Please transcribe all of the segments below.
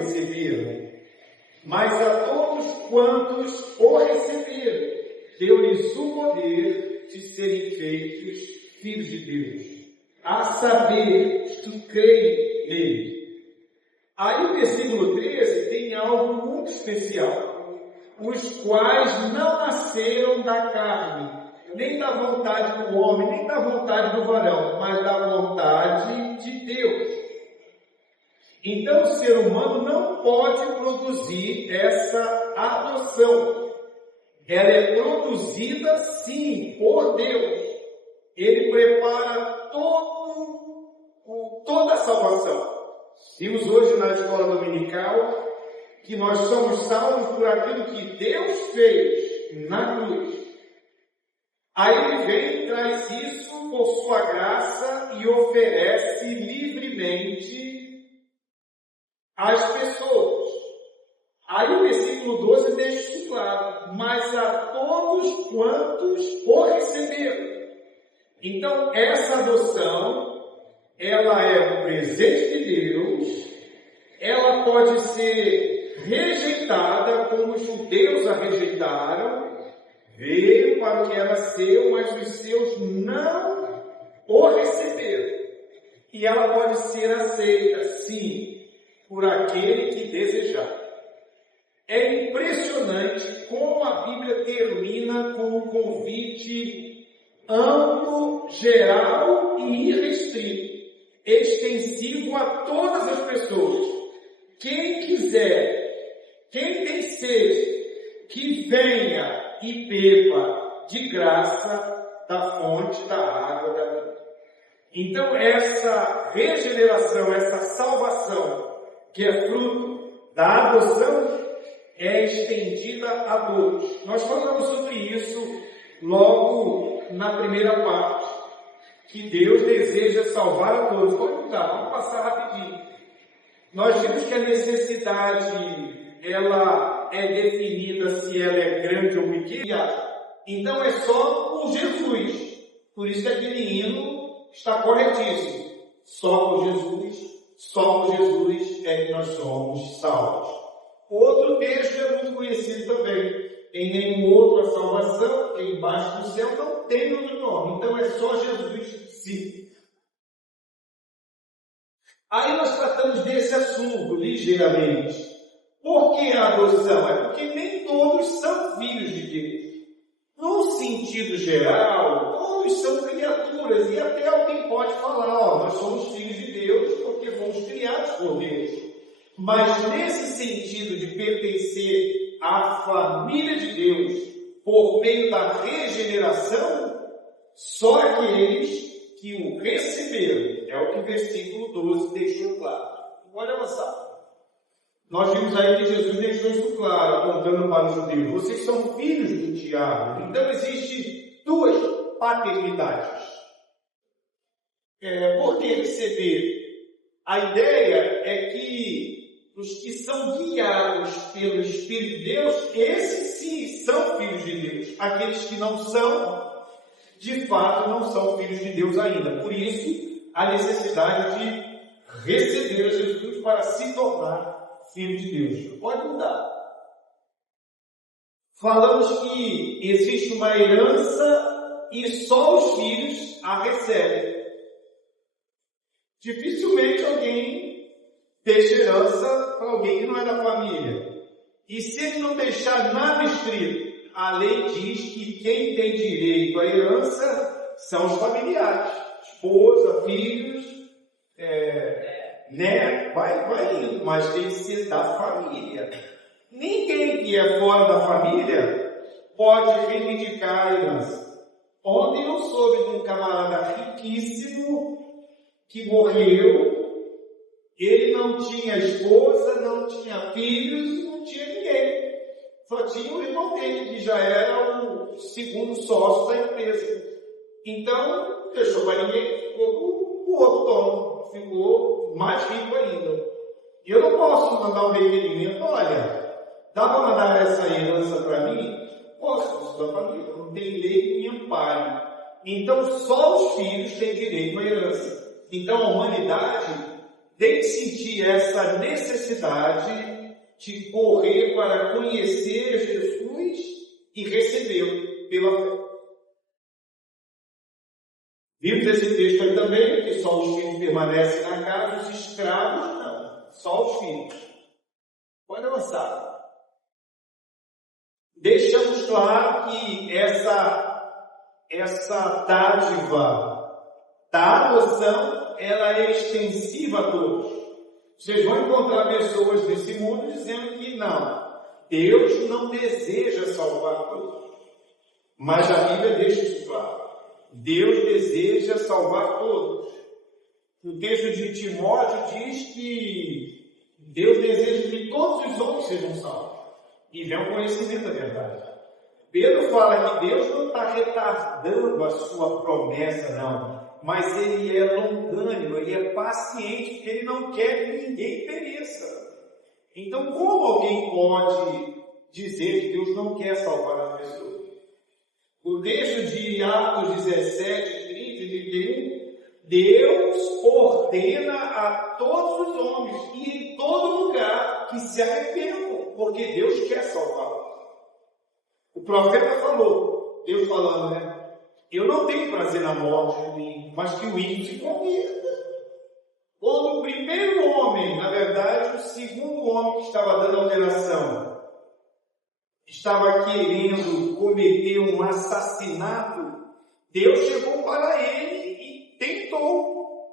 receberam, mas a todos quantos o receberam, deu-lhes o poder de serem feitos filhos de Deus, a saber, os que creem nele. Aí o versículo 13 tem algo muito especial. Os quais não nasceram da carne, nem da vontade do homem, nem da vontade do varão, mas da vontade de Deus. Então o ser humano não pode produzir essa adoção. Ela é produzida, sim, por Deus. Ele prepara toda a salvação. Vimos hoje na escola dominical que nós somos salvos por aquilo que Deus fez na cruz. Aí ele vem e traz isso por sua graça e oferece livremente às pessoas. Aí o versículo 12 deixa isso claro: mas a todos quantos o receberam. Então essa adoção, ela é um presente de Deus, ela pode ser rejeitada como os judeus a rejeitaram. Veio para o que era seu, mas os seus não o receberam. E ela pode ser aceita, sim, por aquele que desejar. É impressionante como a Bíblia termina com um convite amplo, geral e irrestrito, extensivo a todas as pessoas. Quem quiser, quem tem sede, que venha e beba de graça da fonte da água da vida. Então essa regeneração, essa salvação, que é fruto da adoção, é estendida a todos. Nós falamos sobre isso logo na primeira parte, que Deus deseja salvar a todos. Vamos passar rapidinho. Nós vimos que a necessidade, ela é definida se ela é grande ou pequena. Então é só por Jesus. Por isso que aquele hino está corretíssimo. Só por Jesus é que nós somos salvos. Outro texto é muito conhecido também. Em nenhum outro a salvação, que embaixo do céu não tem outro nome. Então é só Jesus, sim. Aí nós tratamos desse assunto ligeiramente. Por que a adoção? É porque nem todos são filhos de Deus. No sentido geral, todos são criaturas. E até alguém pode falar, nós somos filhos de Deus porque fomos criados por Deus. Mas nesse sentido de pertencer à família de Deus por meio da regeneração, só aqueles que o receberam. É o que o versículo 12 deixou claro. Pode avançar. Nós vimos aí que Jesus deixou isso claro, apontando para os judeus. Vocês são filhos do diabo. Então existem duas paternidades. Por que receber? A ideia é que os que são guiados pelo Espírito de Deus, esses sim são filhos de Deus. Aqueles que não são, de fato, não são filhos de Deus ainda. Por isso, a necessidade de receber a Jesus para se tornar filho de Deus. Pode mudar. Falamos que existe uma herança e só os filhos a recebem. Dificilmente alguém deixa herança para alguém que não é da família. E se ele não deixar nada escrito, a lei diz que quem tem direito à herança são os familiares. Esposa, filhos, vai indo, mas tem que ser da família. Ninguém que é fora da família pode reivindicar a herança. Ontem eu soube de um camarada riquíssimo que morreu, ele não tinha esposa, não tinha filhos, não tinha ninguém. Só tinha o irmão dele, que já era o segundo sócio da empresa. Então, deixou para ninguém, ficou o outro dono, ficou mais rico ainda. E eu não posso mandar um requerimento, olha, dá para mandar essa herança para mim? Posso, da família, não tem lei que me ampare. Então, só os filhos têm direito à herança. Então, a humanidade tem que sentir essa necessidade de correr para conhecer Jesus e recebê-lo pela fé. Vimos esse texto aí também, que só os filhos permanecem na casa, os escravos não, só os filhos. Pode avançar. Deixamos claro que essa dádiva da adoção, ela é extensiva a todos. Vocês vão encontrar pessoas nesse mundo dizendo que não, Deus não deseja salvar todos. Mas a Bíblia deixa isso claro. Deus deseja salvar todos. O texto de Timóteo diz que Deus deseja que todos os homens sejam salvos e venham ao conhecimento da verdade. Pedro fala que Deus não está retardando a sua promessa, não, mas Ele é longânimo, Ele é paciente, porque Ele não quer que ninguém pereça. Então, como alguém pode dizer que Deus não quer salvar as pessoas? O texto de Atos 17, 30 e 31, Deus ordena a todos os homens e em todo lugar que se arrependam, porque Deus quer salvá-los. O profeta falou, Deus falando, né? Eu não tenho prazer na morte de mim, mas que o ímpio se converta. Quando o primeiro homem, na verdade, o segundo homem que estava dando alteração, estava querendo cometer um assassinato, Deus chegou para ele e tentou.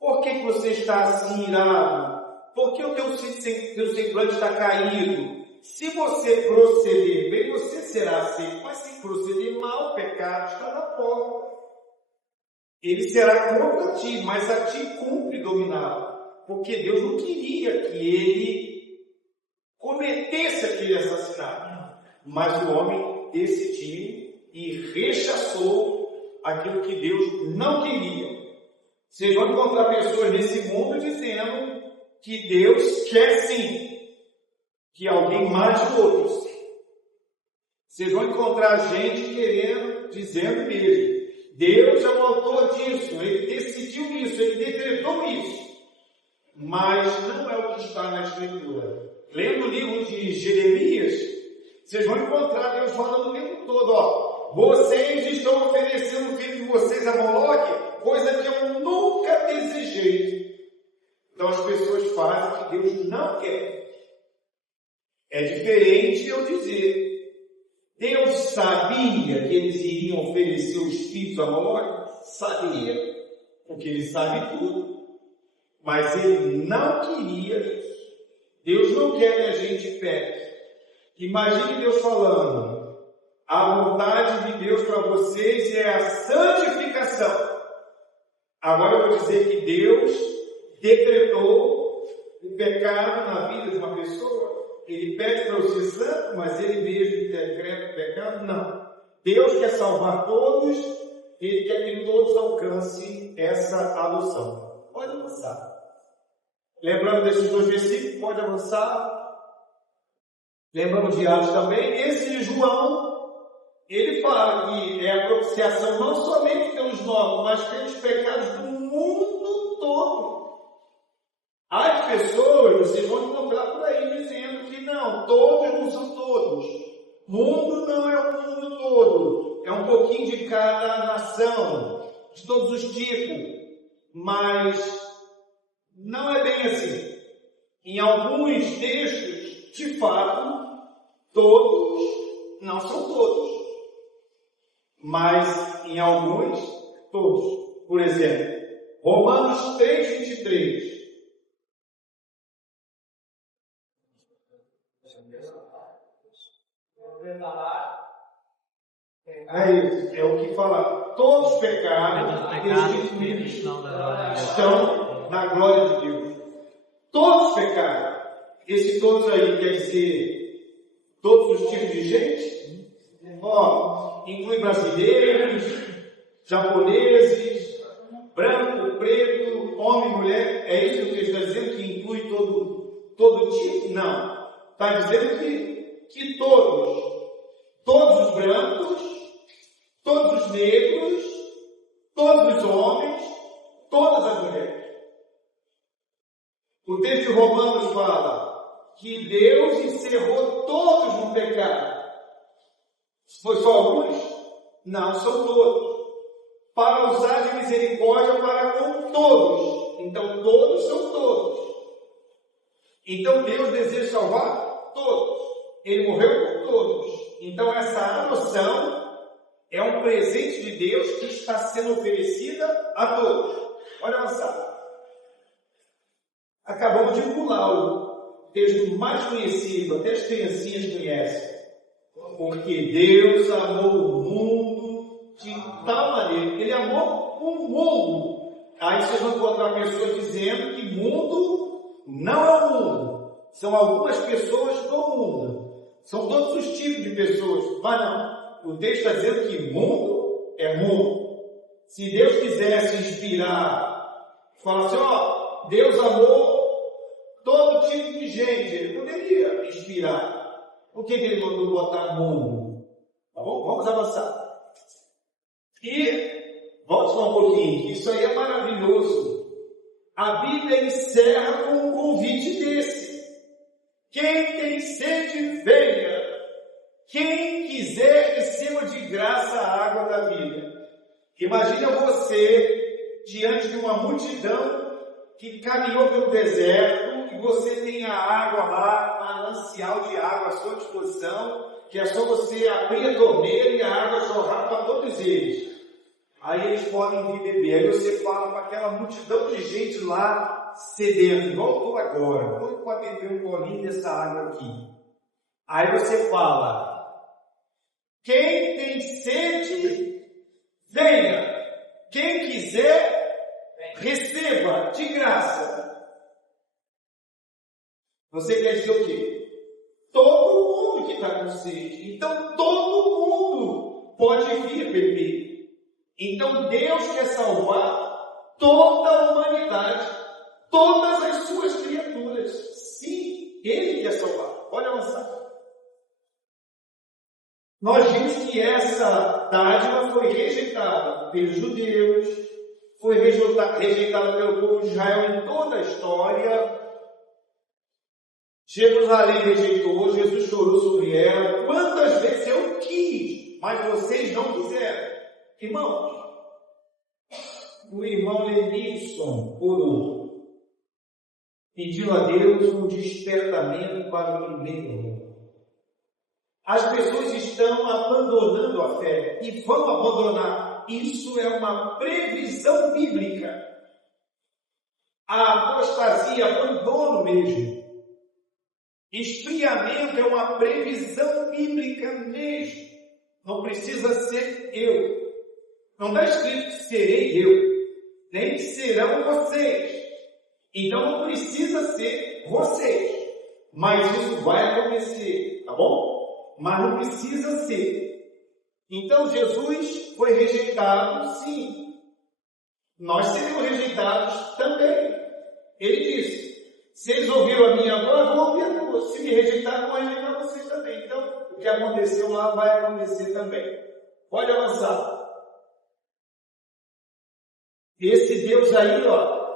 Por que você está assim irado? Por que o teu semblante está caído? Se você proceder bem, você será aceito, mas se proceder mal, o pecado está na porta. Ele será contra ti, mas a ti cumpre dominá-lo, porque Deus não queria que ele cometesse aquele assassinato, mas o homem decidiu e rechaçou aquilo que Deus não queria. Vocês vão encontrar pessoas nesse mundo dizendo que Deus quer sim que alguém mate outros. Vocês vão encontrar gente dizendo mesmo, Deus é o autor disso, Ele decidiu isso, Ele decretou isso, mas não é o que está na Escritura. Lendo o livro de Jeremias, vocês vão encontrar Deus falando o tempo todo, vocês estão oferecendo o filho de vocês a Moloque, coisa que eu nunca desejei. Então as pessoas fazem o que Deus não quer. É diferente eu dizer, Deus sabia que eles iriam oferecer os filhos a Moloque? Sabia, porque Ele sabe tudo, mas Ele não queria isso. Deus não quer que a gente peque. Imagine Deus falando, a vontade de Deus para vocês é a santificação. Agora eu vou dizer que Deus decretou o pecado na vida de uma pessoa. Ele pede para eu ser santo, mas Ele mesmo decreta o pecado? Não. Deus quer salvar todos, Ele quer que todos alcancem essa adoção. Pode avançar. Lembrando desses dois versículos, pode avançar. Lembrando de Atos também, esse de João, ele fala que é a propiciação não somente pelos nossos, mas pelos pecados do mundo todo. As pessoas, vocês vão encontrar por aí dizendo que não, todos não são todos. Mundo não é o mundo todo. É um pouquinho de cada nação, de todos os tipos. Mas não é bem assim. Em alguns textos, de fato, todos não são todos. Mas em alguns, todos. Por exemplo, Romanos 3, 23. É o que fala, todos os pecados estão na glória de Deus. Todos os pecados. Esse todos aí quer dizer todos os tipos de gente? Inclui brasileiros, japoneses, branco, preto, homem, mulher. É isso que ele está dizendo, que inclui todo tipo? Não. Está dizendo que todos os brancos, todos os negros, todos os homens, todas as mulheres. O texto de Romanos fala que Deus encerrou todos no pecado. Foi só alguns? Não, são todos. Para usar de misericórdia para com todos. Então, todos são todos. Então, Deus deseja salvar todos. Ele morreu por todos. Então, essa adoção é um presente de Deus que está sendo oferecida a todos. Olha avançar. Acabamos de pular o texto mais conhecido, até as criancinhas conhecem. Porque Deus amou o mundo de tal maneira. Ele amou o mundo. Aí vocês vão encontrar pessoas dizendo que mundo não é o mundo. São algumas pessoas do mundo. São todos os tipos de pessoas. Mas não. O texto está dizendo que mundo é mundo. Se Deus quisesse inspirar, falar assim, ó, Deus amou todo tipo de gente, ele poderia inspirar. Por que ele mandou botar mundo? Tá bom? Vamos avançar. E vamos falar um pouquinho. Isso aí é maravilhoso. A Bíblia encerra com um convite desse. Quem tem sede, venha. Quem quiser, receba de graça a água da vida. Imagina você diante de uma multidão que caminhou pelo deserto e você tem a água lá, manancial de água à sua disposição, que é só você abrir a torneira e a água jorrar para todos eles. Aí eles podem vir beber. Aí você fala para aquela multidão de gente lá sedenta, igual eu estou agora. Todo pode beber um golinho dessa água aqui. Aí você fala, quem tem sede, venha. Quem quiser, receba de graça. Você quer dizer o quê? Todo mundo que está com sede. Então todo mundo pode vir beber. Então Deus quer salvar toda a humanidade, todas as suas criaturas. Sim, Ele quer salvar. Olha avançar. Nós vimos que essa dádiva foi rejeitada pelos judeus, foi rejeitada pelo povo de Israel em toda a história. Jerusalém rejeitou, Jesus chorou sobre ela. Quantas vezes eu quis, mas vocês não quiseram. Irmãos, o irmão Lenilson orou, pediu a Deus um despertamento para o primeiro. As pessoas estão abandonando a fé e vão abandonar. Isso é uma previsão bíblica. A apostasia, abandono mesmo. Esfriamento é uma previsão bíblica mesmo. Não precisa ser eu. Não está escrito que serei eu, nem que serão vocês. Então não precisa ser vocês. Mas isso vai acontecer, tá bom? Mas não precisa ser. Então Jesus foi rejeitado, sim. Nós seremos rejeitados também. Ele disse, se eles ouviram a minha voz, vão ouvir a tua. Se me rejeitarem, vão rejeitar vocês também. Então, o que aconteceu lá vai acontecer também. Pode avançar. Esse Deus aí, ó,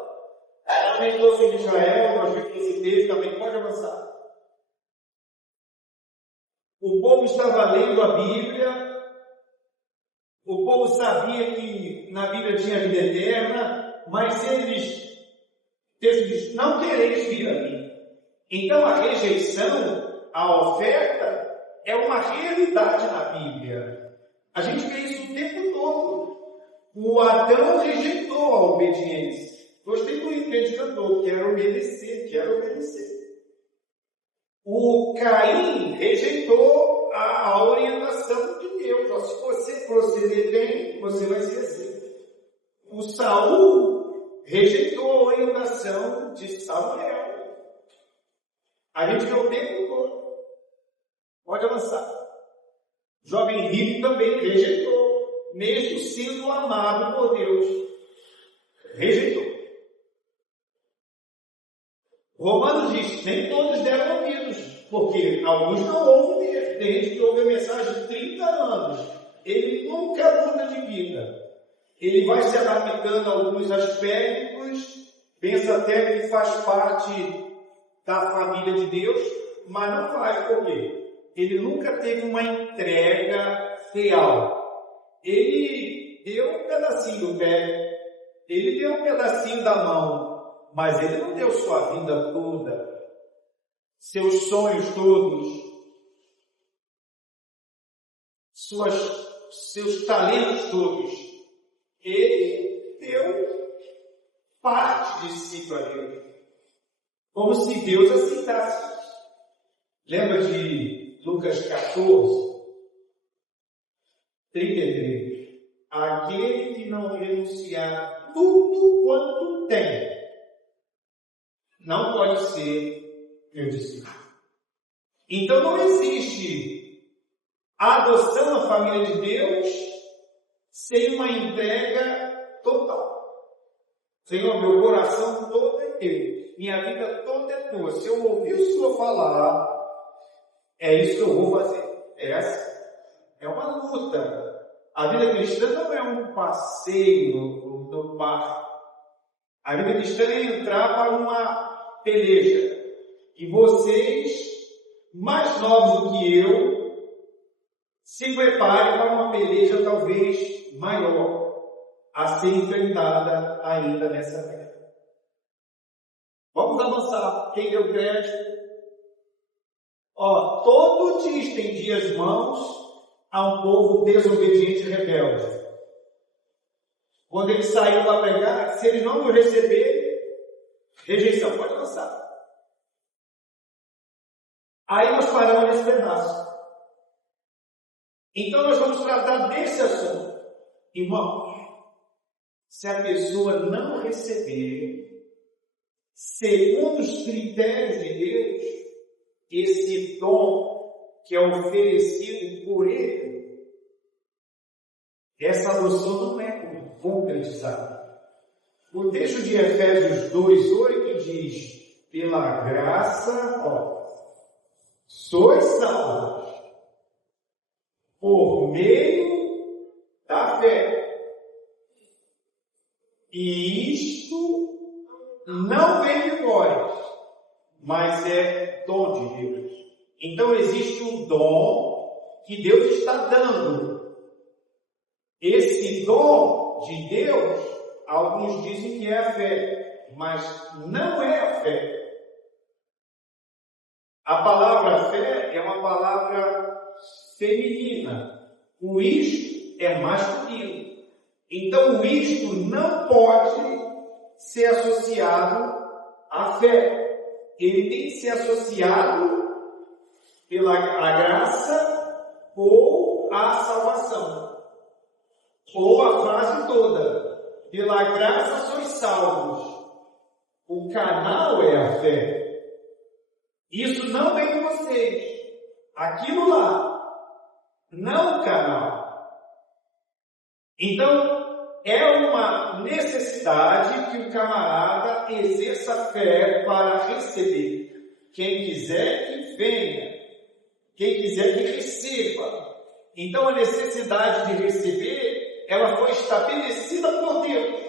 também trouxe de Israel, nós vimos esse texto também, pode avançar. O povo estava lendo a Bíblia, o povo sabia que na Bíblia tinha vida eterna, mas eles, o texto diz, não quereis vir a mim. Então a rejeição, a oferta, é uma realidade na Bíblia. A gente vê isso o tempo todo. O Adão rejeitou a obediência. Gostei do que a gente cantou, quero obedecer, quero obedecer. O Caim rejeitou a orientação de Deus. Ó, se você proceder bem, você vai ser assim. O Saul rejeitou a orientação de Samuel. A gente vê o tempo todo. Pode avançar. O jovem rico também rejeitou, mesmo sendo amado por Deus. Rejeitou. Romanos diz, nem todos deram ouvidos, porque alguns não ouvem mesmo. Tem gente que ouve a mensagem de 30 anos. Ele nunca muda de vida. Ele vai se adaptando a alguns aspectos pensa até que faz parte da família de Deus, mas não faz. Por quê? Ele nunca teve uma entrega real. Ele deu um pedacinho do pé, ele deu um pedacinho da mão, mas ele não deu sua vida toda, seus sonhos todos, seus talentos todos. Ele deu parte de si para Deus, como se Deus aceitasse. Lembra de Lucas 14, 33? Aquele que não renunciar tudo quanto tem, não pode ser meu discípulo. Então não existe a adoção na família de Deus sem uma entrega total. Senhor, meu coração todo é teu, minha vida toda é tua. Se eu ouvir o Senhor falar, é isso que eu vou fazer. É uma luta. A vida cristã não é um passeio no parque. A vida cristã é entrar para uma peleja. E vocês, mais novos do que eu, se preparem para uma peleja talvez maior a ser enfrentada ainda nessa terra. Vamos avançar. Quem deu crédito? Todo dia estendi as mãos a um povo desobediente e rebelde. Quando eles saíram para pregar, se eles não nos receberem, rejeição, pode lançar. Aí nós paramos nesse pedaço. Então nós vamos tratar desse assunto. Irmãos, se a pessoa não receber, segundo os critérios de Deus, esse dom que é oferecido por Ele, essa adoção não é concretizada. O texto de Efésios 2:8 diz: pela graça, sois salvos por meio da fé. E isto não vem de vós, mas é dom de Deus. Então existe um dom que Deus está dando. Esse dom de Deus, alguns dizem que é a fé, mas não é a fé. A palavra fé é uma palavra feminina. O isto é masculino. Então o isto não pode ser associado à fé. Ele tem que ser associado pela graça ou a salvação. Ou a frase toda: pela graça sois salvos. O canal é a fé. Isso não vem de vocês. Aquilo lá, não o canal. Então, é uma necessidade que o camarada exerça fé para receber. Quem quiser que venha. Quem quiser que receba. Então a necessidade de receber, ela foi estabelecida por Deus.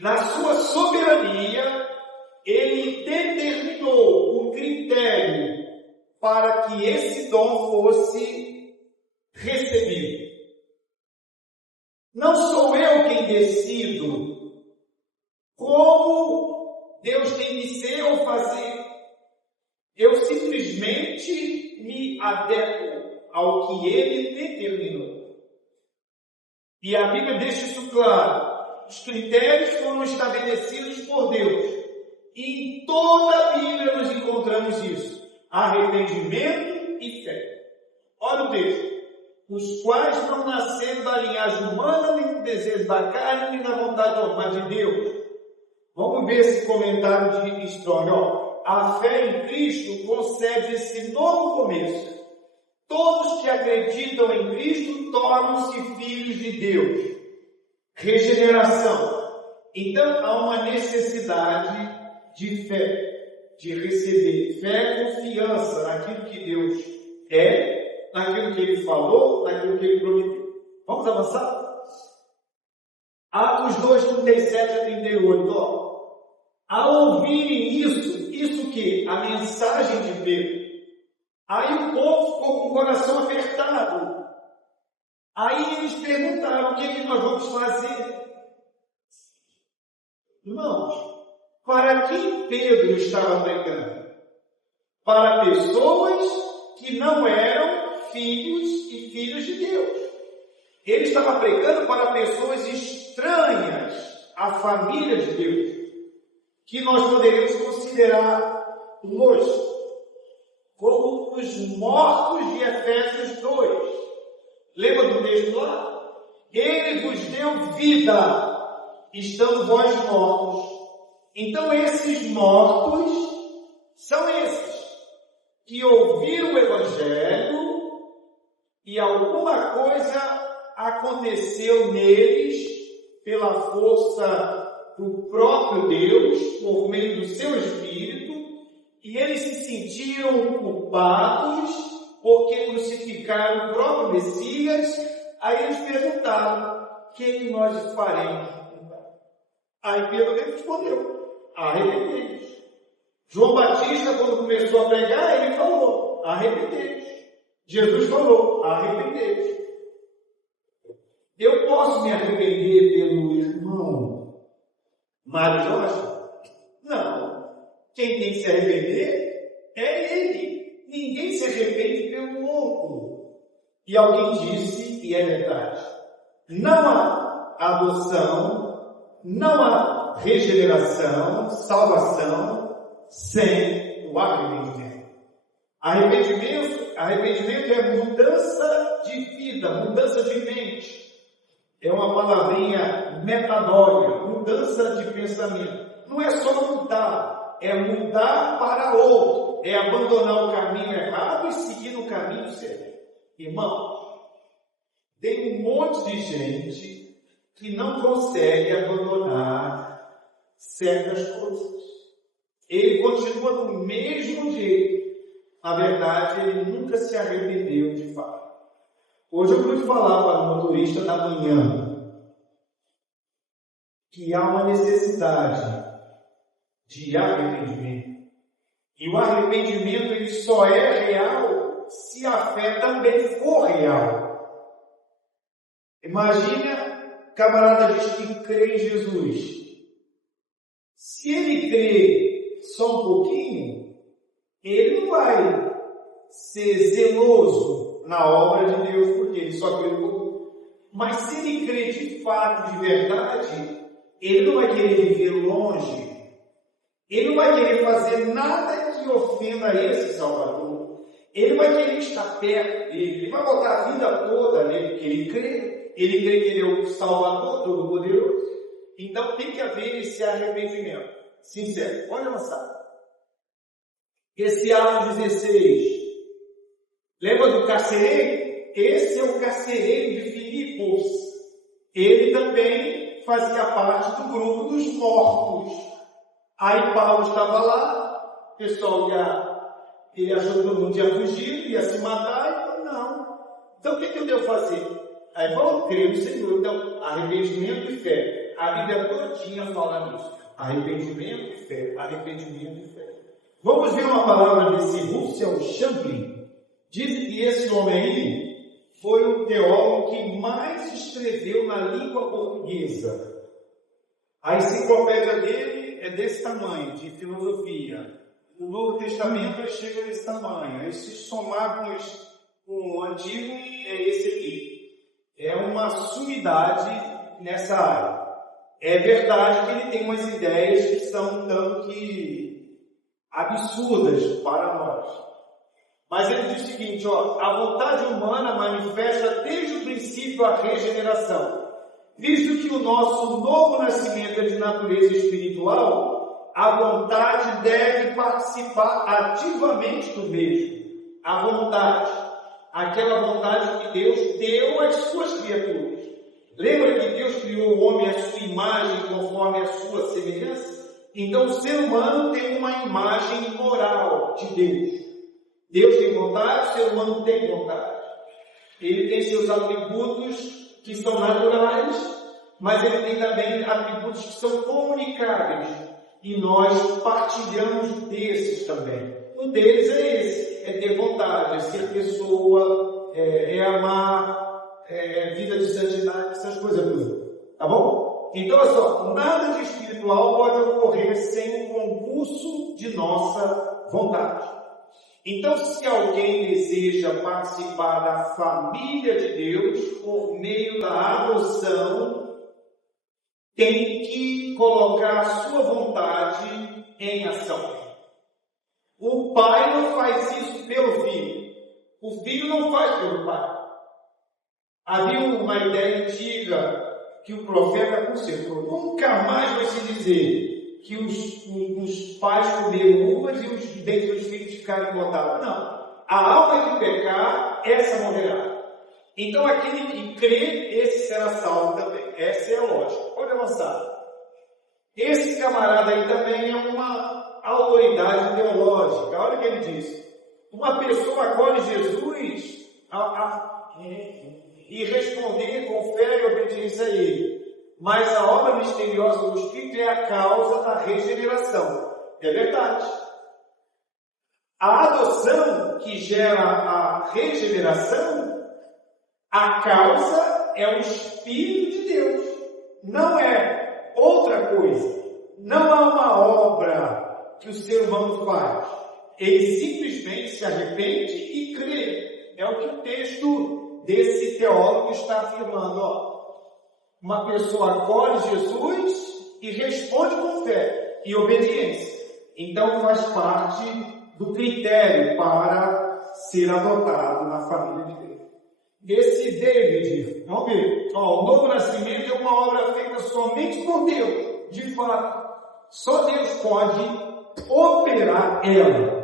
Na sua soberania, Ele determinou um critério para que esse dom fosse recebido. Não sou eu quem decido como Deus tem que ser ou fazer. Eu simplesmente me adequo ao que Ele determinou. E a Bíblia deixa isso claro. Os critérios foram estabelecidos por Deus. E em toda a Bíblia nós encontramos isso. Arrependimento e fé. Olha o texto. Os quais não nasceram da linhagem humana, nem do desejo da carne, nem da vontade normal de Deus. Vamos ver esse comentário de Strong. A fé em Cristo concede esse novo começo. Todos que acreditam em Cristo tornam-se filhos de Deus. Regeneração. Então há uma necessidade de fé, de receber. Fé é confiança naquilo que Deus é, naquilo que Ele falou, naquilo que Ele prometeu. Vamos avançar? Atos 2, 37 a 38. Ao ouvirem isso que? A mensagem de Pedro. Aí o povo ficou com o coração apertado. Aí eles perguntaram: o que é que nós vamos fazer? Irmãos, para quem Pedro estava pregando? Para pessoas que não eram filhos e filhas de Deus. Ele estava pregando para pessoas estranhas à família de Deus, que nós poderíamos considerar hoje como os mortos de Efésios 2. Lembra do texto lá? Ele vos deu vida, estando vós mortos. Então esses mortos são esses que ouviram o Evangelho e alguma coisa aconteceu neles pela força do próprio Deus, por meio do seu Espírito, e eles se sentiram culpados porque crucificaram o próprio Messias. Aí eles perguntaram: o que nós faremos? Aí Pedro respondeu: arrependei-vos. João Batista, quando começou a pregar, ele falou: arrependei-vos. Jesus falou: arrependei-vos. Eu posso me arrepender pelo irmão Mário Jorge? Não. Quem tem que se arrepender é ele. Ninguém se arrepende pelo outro. E alguém disse, e é verdade: não há adoção, não há regeneração, salvação, sem o arrependimento. Arrependimento é mudança de vida, mudança de mente. É uma palavrinha metanoia, mudança de pensamento. Não é só mudar, é mudar para outro. É abandonar o caminho errado e seguir no caminho certo. Irmãos, tem um monte de gente que não consegue abandonar certas coisas. Ele continua do mesmo jeito. Na verdade, ele nunca se arrependeu de fato. Hoje eu pude falar para o motorista da manhã que há uma necessidade de arrependimento. E o arrependimento ele só é real se a fé também for real. Imagina, camarada diz que crê em Jesus. Se ele crê só um pouquinho, ele não vai ser zeloso na obra de Deus, porque ele só crê um pouquinho. Mas se ele crê de fato, de verdade, ele não vai querer viver longe. Ele não vai querer fazer nada que ofenda esse Salvador. Ele vai querer estar perto dele. Ele vai botar a vida toda nele, porque ele crê. Ele crê que ele é o Salvador Todo-Poderoso. Então tem que haver esse arrependimento sincero. Pode avançar. Esse Atos 16. Lembra do carcereiro? Esse é o carcereiro de Filipos. Ele também fazia parte do grupo dos mortos. Aí Paulo estava lá, o pessoal ele achou que todo mundo tinha fugido, ia se matar, e falou: não. Então o que eu devo fazer? Aí Paulo crê no Senhor. Então, arrependimento e fé. A Bíblia todinha fala nisso. Arrependimento e fé. Arrependimento e fé. Vamos ver uma palavra desse Russell Champlin. Diz que esse homem aí foi o teólogo que mais escreveu na língua portuguesa. A enciclopédia dele é desse tamanho, de filosofia. O Novo Testamento chega desse tamanho. Aí, se somarmos com o Antigo, é esse aqui. É uma sumidade nessa área. É verdade que ele tem umas ideias que são tanto que absurdas para nós. Mas ele diz o seguinte, a vontade humana manifesta desde o princípio a regeneração. Visto que o nosso novo nascimento é de natureza espiritual, a vontade deve participar ativamente do mesmo. A vontade, aquela vontade que Deus deu às suas criaturas. Lembra que Deus criou o homem à sua imagem, conforme a sua semelhança? Então o ser humano tem uma imagem moral de Deus. Deus tem vontade, o ser humano tem vontade. Ele tem seus atributos que são naturais, mas ele tem também atributos que são comunicáveis. E nós partilhamos desses também. Um deles é esse, é ter vontade, é ser pessoa, é amar, vida de santidade, essas coisas tudo. Tá bom? Então, olha só, nada de espiritual pode ocorrer sem um concurso de nossa vontade. Então, se alguém deseja participar da família de Deus por meio da adoção, tem que colocar a sua vontade em ação. O pai não faz isso pelo filho. O filho não faz pelo pai. Havia uma ideia antiga que o profeta consertou. Nunca mais vai se dizer que os pais comeram uvas e os dentes dos filhos ficaram botados. Não. A alma que pecar, essa morrerá. Então aquele que crê, esse será salvo também. Essa é a lógica. Pode avançar. Esse camarada aí também é uma autoridade teológica. Olha o que ele diz. Uma pessoa acolhe Jesus e responder com fé e obediência a Ele. Mas a obra misteriosa do Espírito é a causa da regeneração. É verdade. A adoção que gera a regeneração, a causa é o Espírito de Deus. Não é outra coisa. Não há uma obra que o ser humano faz. Ele simplesmente se arrepende e crê. É o que o texto desse teólogo está afirmando. Ó. Uma pessoa acolhe Jesus e responde com fé e obediência. Então faz parte do critério para ser adotado na família de Deus. Esse David, vamos ver, o novo nascimento é uma obra feita somente por Deus, de fato. Só Deus pode operar ela.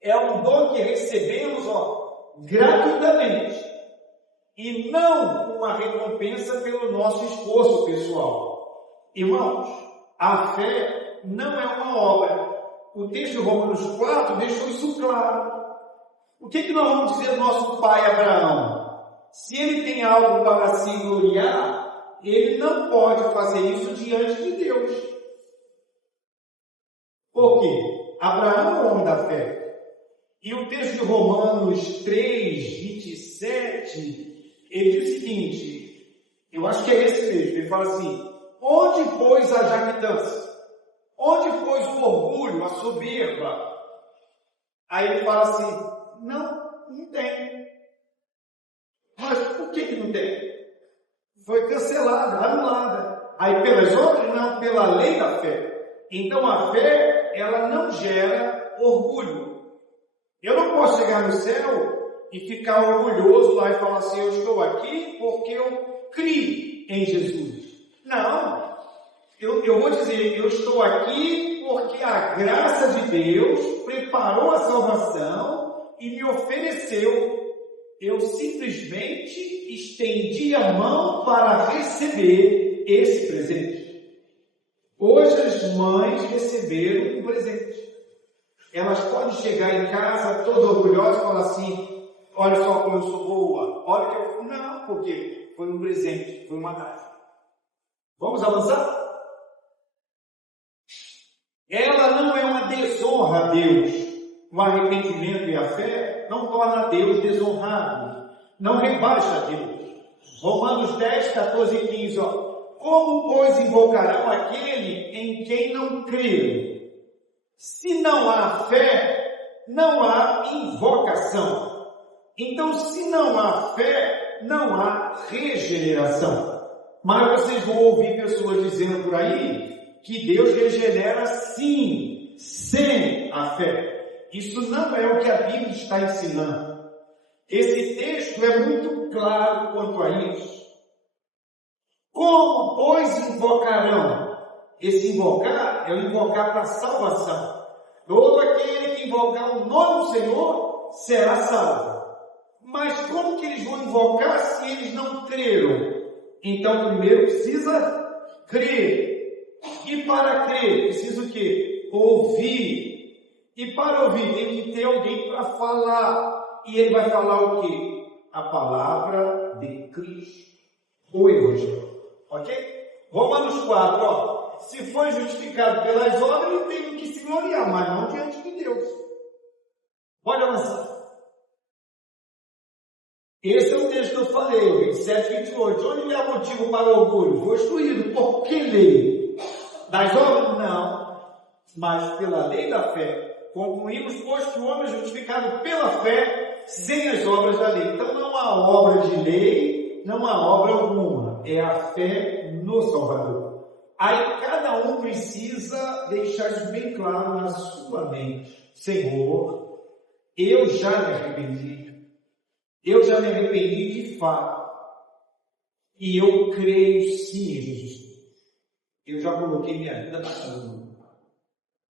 É um dom que recebemos gratuitamente. E não uma recompensa pelo nosso esforço pessoal. Irmãos, a fé não é uma obra. O texto de Romanos 4 deixou isso claro. O que nós vamos dizer do nosso pai Abraão? Se ele tem algo para se gloriar, ele não pode fazer isso diante de Deus. Por quê? Abraão é o homem da fé. E o texto de Romanos 3, 27, ele diz o seguinte, eu acho que é esse mesmo, ele fala assim, onde pois a jactância? Onde pois o orgulho, a soberba? Aí ele fala assim, não tem. Mas por que não tem? Foi cancelada, anulada. Aí pelas outras, não, pela lei da fé. Então a fé, ela não gera orgulho. Eu não posso chegar no céu e ficar orgulhoso lá e falar assim, eu estou aqui porque eu criei em Jesus. Não. Eu vou dizer, eu estou aqui porque a graça de Deus preparou a salvação e me ofereceu. Eu simplesmente estendi a mão para receber esse presente. Hoje as mães receberam um presente. Elas podem chegar em casa toda orgulhosa e falar assim, olha só como eu sou boa, olha que eu... Não, porque foi um presente, foi uma dádiva. Vamos avançar? Ela não é uma desonra a Deus. O arrependimento e a fé não torna Deus desonrado, não rebaixa Deus. Romanos 10, 14 e 15, como pois invocarão aquele em quem não creram? Se não há fé, não há invocação. Então, se não há fé, não há regeneração. Mas vocês vão ouvir pessoas dizendo por aí que Deus regenera sim, sem a fé. Isso não é o que a Bíblia está ensinando. Esse texto é muito claro quanto a isso. Como, pois, invocarão? Esse invocar é o invocar para salvação. Todo aquele que invocar o nome do Senhor será salvo. Mas como que eles vão invocar se eles não creram? Então primeiro precisa crer. E para crer, precisa o quê? Ouvir. E para ouvir tem que ter alguém para falar. E ele vai falar o quê? A palavra de Cristo. O Evangelho. Ok? Romanos 4, se foi justificado pelas obras, ele tem que se gloriar, mas não diante de Deus. Pode avançar. Esse é o texto que eu falei, 27, 28. Onde há motivo para o orgulho? Foi instruído. Por que lei? Das obras? Não. Mas pela lei da fé. Concluímos, pois, que o homem é justificado pela fé, sem as obras da lei. Então não há obra de lei, não há obra alguma. É a fé no Salvador. Aí cada um precisa deixar isso bem claro na sua mente. Senhor, eu já me arrependi. Eu já me arrependi de fato. E eu creio sim, Jesus. Eu já coloquei minha vida na sua.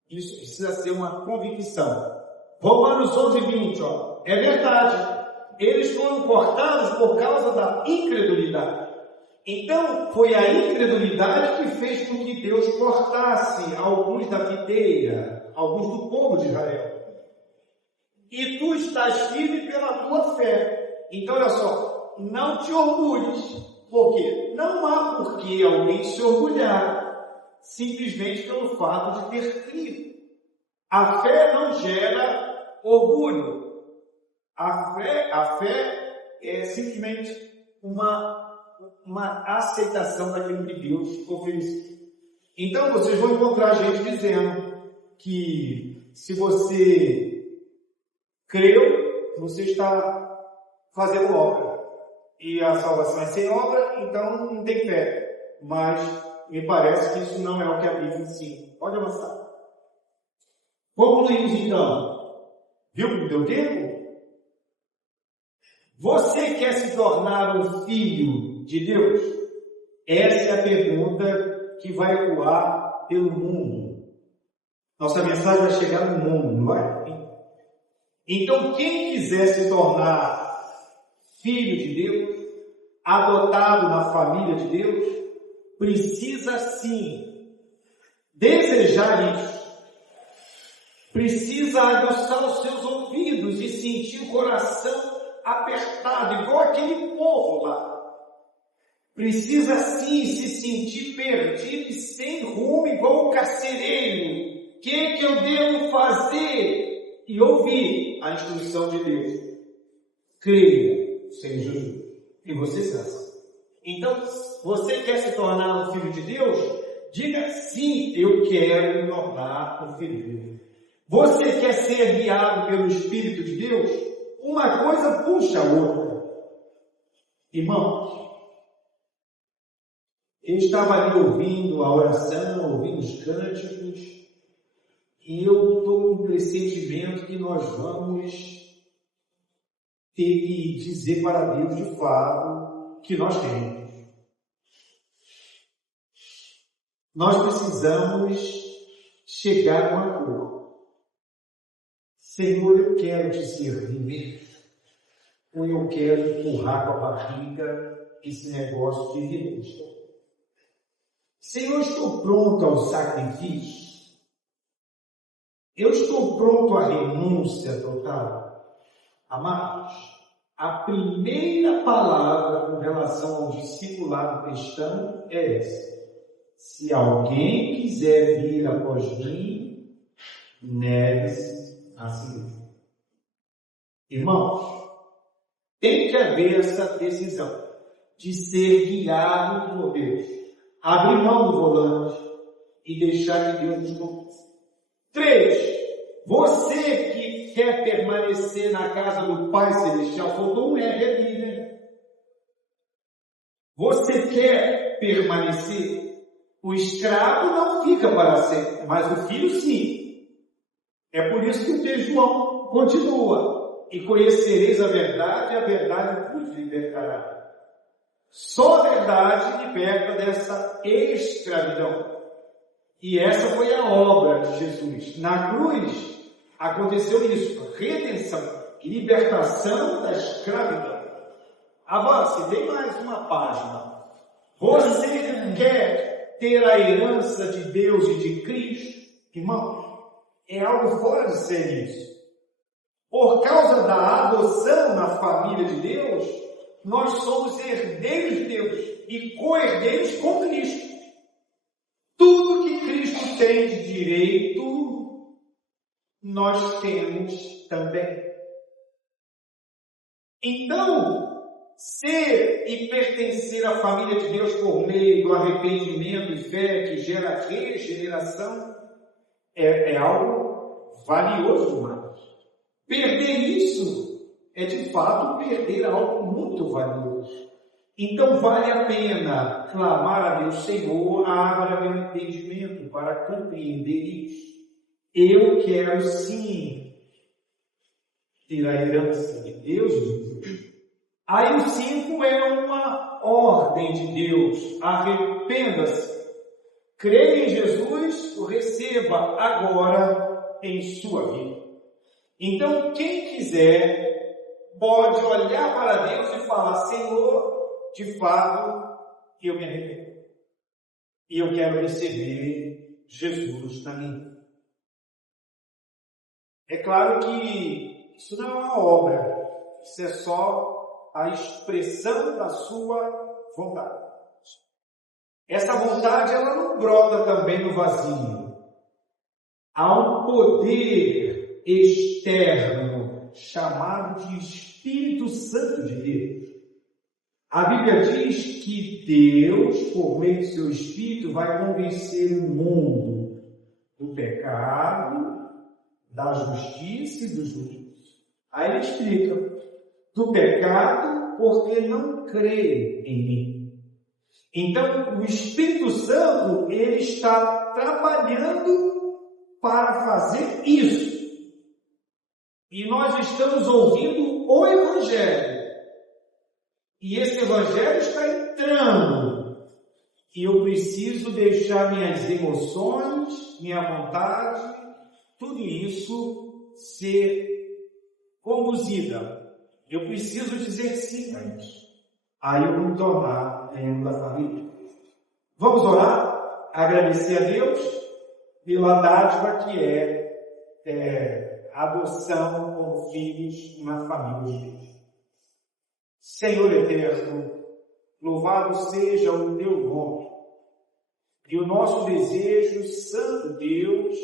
Isso precisa ser uma convicção. Romanos 11, 20, ó. É verdade. Eles foram cortados por causa da incredulidade. Então, foi a incredulidade que fez com que Deus cortasse alguns da videira, alguns do povo de Israel. E tu estás firme pela tua fé. Então, olha só, não te orgulhes. Por quê? Não há por que alguém se orgulhar, simplesmente pelo fato de ter crido. A fé não gera orgulho. A fé é simplesmente uma aceitação daquilo que Deus ofereceu. Então, vocês vão encontrar gente dizendo que se você creu, você está fazendo obra. E a salvação é sem obra, então não tem fé. Mas me parece que isso não é o que a Bíblia ensina. Pode avançar. Concluímos então. Viu como deu tempo? Você quer se tornar um filho de Deus? Essa é a pergunta que vai ecoar pelo mundo. Nossa mensagem vai chegar no mundo, não vai? Então, quem quiser se tornar filho de Deus, adotado na família de Deus, precisa sim desejar isso. Precisa aguçar os seus ouvidos e sentir o coração apertado, igual aquele povo lá. Precisa sim se sentir perdido e sem rumo, igual o carcereiro. O que eu devo fazer? E ouvir a instrução de Deus. Creia, Senhor Jesus, e você será. Então, você quer se tornar um filho de Deus? Diga sim, eu quero me tornar um filho de Deus. Você quer ser guiado pelo Espírito de Deus? Uma coisa puxa a outra. Irmãos, eu estava ali ouvindo a oração, ouvindo os cânticos, e eu estou com um pressentimento que nós vamos ter que dizer para Deus de fato que nós temos. Nós precisamos chegar a um acordo. Senhor, eu quero te servir, ou eu quero empurrar com a barriga esse negócio de religião. Senhor, estou pronto ao sacrifício. Eu estou pronto à renúncia total. Amados, a primeira palavra com relação ao discipulado cristão é essa. Se alguém quiser vir após mim, negue-se a si mesmo. Irmãos, tem que haver essa decisão de ser guiado por Deus. Abrir mão do volante e deixar que Deus nos conduza. 3. Você que quer permanecer na casa do Pai Celestial, faltou um R ali, né? Você quer permanecer? O escravo não fica para sempre, mas o filho sim. É por isso que o texto João continua. E conhecereis a verdade vos libertará. Só a verdade liberta dessa escravidão. E essa foi a obra de Jesus. Na cruz aconteceu isso, redenção, libertação da escravidão. Avance, dê mais uma página. Você quer ter a herança de Deus e de Cristo? Irmão, é algo fora de série isso. Por causa da adoção na família de Deus, nós somos herdeiros de Deus e co-herdeiros com Cristo. Tudo têm de direito, nós temos também. Então, ser e pertencer à família de Deus por meio do arrependimento e fé que gera regeneração é algo valioso demais. Perder isso é de fato perder algo muito valioso. Então vale a pena clamar a Deus: Senhor, abra meu entendimento para compreender isso. Eu quero sim ter a herança de Deus. Aí o 5 é uma ordem de Deus: arrependa-se, creia em Jesus, o receba agora em sua vida. Então quem quiser pode olhar para Deus e falar: Senhor, de fato eu me arrependo e eu quero receber Jesus na minha vida. É claro que isso não é uma obra, isso é só a expressão da sua vontade. Essa vontade, ela não brota também no vazio. Há um poder externo chamado de Espírito Santo de Deus. A Bíblia diz que Deus, por meio do seu Espírito, vai convencer o mundo do pecado, da justiça e do juízo. Aí ele explica: do pecado, porque não crê em mim. Então, o Espírito Santo, ele está trabalhando para fazer isso. E nós estamos ouvindo o Evangelho. E esse Evangelho está entrando. E eu preciso deixar minhas emoções, minha vontade, tudo isso ser conduzida. Eu preciso dizer sim a isso. Aí eu vou me tornar membro da família. Vamos orar? Agradecer a Deus pela dádiva que é a adoção como filhos na família de Deus. Senhor eterno, louvado seja o teu nome. E o nosso desejo, Santo Deus,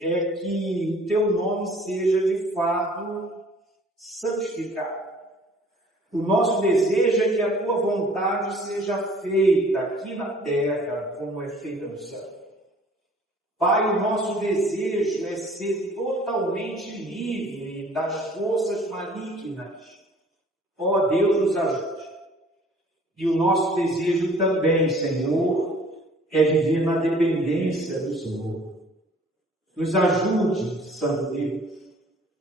é que teu nome seja de fato santificado. O nosso desejo é que a tua vontade seja feita aqui na terra, como é feita no céu. Pai, o nosso desejo é ser totalmente livre das forças malignas. Ó Deus, nos ajude. E o nosso desejo também, Senhor, é viver na dependência do Senhor. Nos ajude, Santo Deus.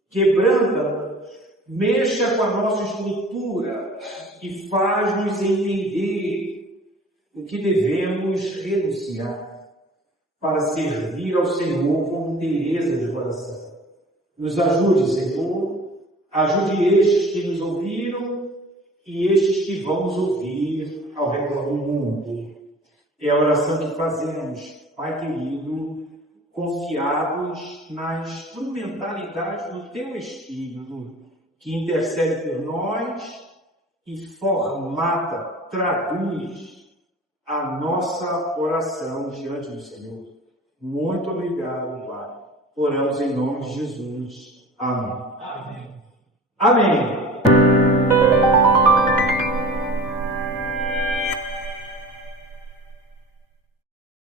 Quebranta, mexa com a nossa estrutura e faz-nos entender o que devemos renunciar para servir ao Senhor com inteireza de coração. Nos ajude, Senhor. Ajude estes que nos ouviram e estes que vão nos ouvir ao redor do mundo. É a oração que fazemos, Pai querido, confiados na instrumentalidade do Teu Espírito, que intercede por nós e formata, traduz a nossa oração diante do Senhor. Muito obrigado, Pai. Oramos em nome de Jesus. Amém. Amém. Amém.